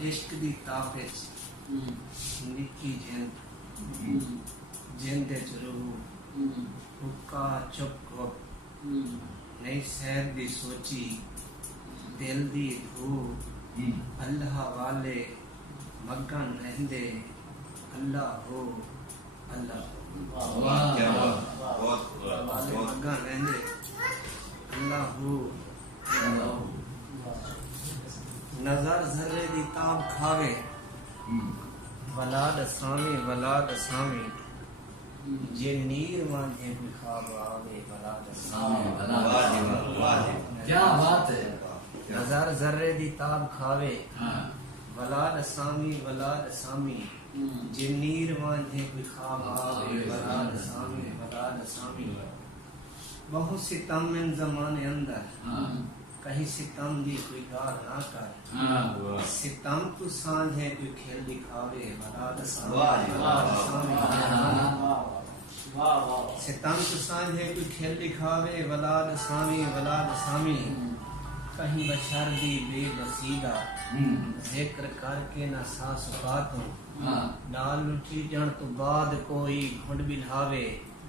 عشق دی تاپچ نکی جند جند چرو حکا چپ وپ نئی سید دی سوچی دل دی دھو اللہ والے مگن رہندے اللہ ہو اللہ والے مگن رہندے اللہ ہو نظر ذرے دی تاب کھاوے ولاد اسامی ولاد اسامی جے نیر مانجے کوئی خواب آوے ولاد اسامی کیا بات ہے. نظر ذرے دی تاب کھاوے ولاد اسامی ولاد اسامی جے نیر مانجے کوئی خواب آوے ولاد اسامی ولاد اسامی بہت ستم من زمانے اندر کہیں ستم دی کوئی گار نہ کر ستم تو سانجھے کوئی کھیل دکھاوے ولاد اسامی ولاد اسامی ستم تو سانجھے کوئی کھیل دکھاوے ولاد اسامی ولاد اسامی کہیں بشر دی بے بسیدہ ذکر کر کے نہ سا سکاتوں ڈال لٹھی جن تو بعد کوئی گھنڈ بلھاوے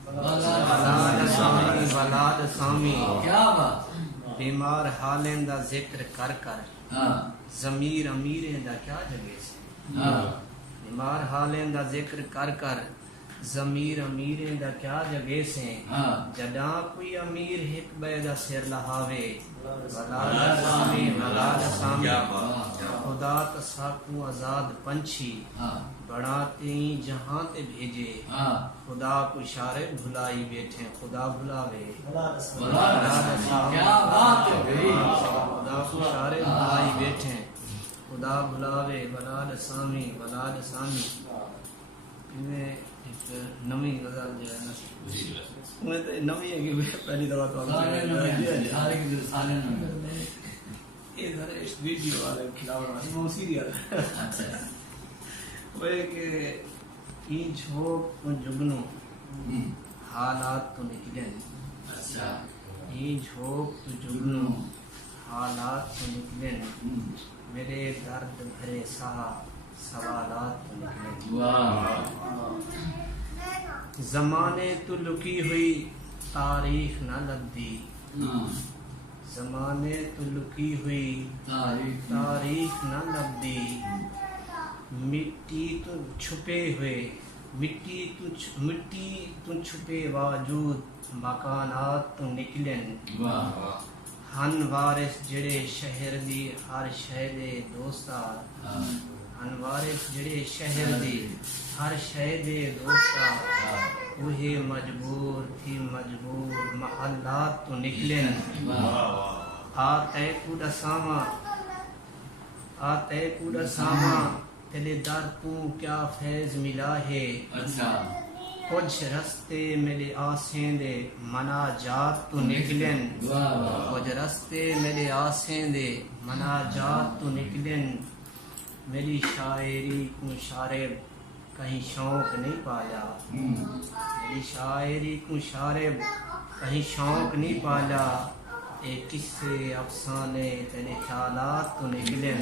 ولاد اسامی ولاد اسامی کیا بات. بیمار حالیں دا ذکر کر کر ضمیر امیریں دا کیا جگہ سے بیمار حالیں دا ذکر کر کر ضمیر امیریں دا کیا جگہ سے جداں کوئی امیر ہک بے دا سر لہاوے ولاد اسامی ولاد اسامی خدا تساکو آزاد پنچھی بڑھاتے جہاں تے بھیجے خدا کو اشارے بھلائی بیٹھے خدا بھلاوے ولاد اسامی خدا کو اشارے بھلائی بیٹھے خدا بھلاوے ولاد اسامی ولاد اسامی. میں ایک نمی غزل جو ہے نا میں تو نمی ہے کہ پہلی دفعہ تو یہ ذرا اس ویڈیو والے کھلاوڑ والی موسیقی ہے وہ کہ این جھوک تو جگنو حالات تو نکلیں این جھوک تو جگنو حالات تو نکلیں میرے درد بھرے سوالات تو نکلیں زمانے تو لکی ہوئی تاریخ نہ لبدی زمانے تو لکی ہوئی تاریخ نہ لبدی مٹی تو چھپے ہوئے مٹی تو چھپے واجود مکانات تو نکلن ہن وارث جڑے شہر دی ہر شے دے دوستا ہن وارث جڑے شہر دی ہر شے دے دوستا وہی مجبور تھی مجبور محلات تو نکلن آتے کوڑا ساما تیرے در تو کیا فیض ملا ہے کچھ رستے میرے آسیں دے مناجات تو نکلن کچھ رستے میرے آسیں دے مناجات تو نکلن میری شاعری کو شارب کہیں شوق نہیں پایا میری شاعری کو شارب کہیں شوق نہیں پایا ایک قصے افسانے تیرے خیالات تو نکلن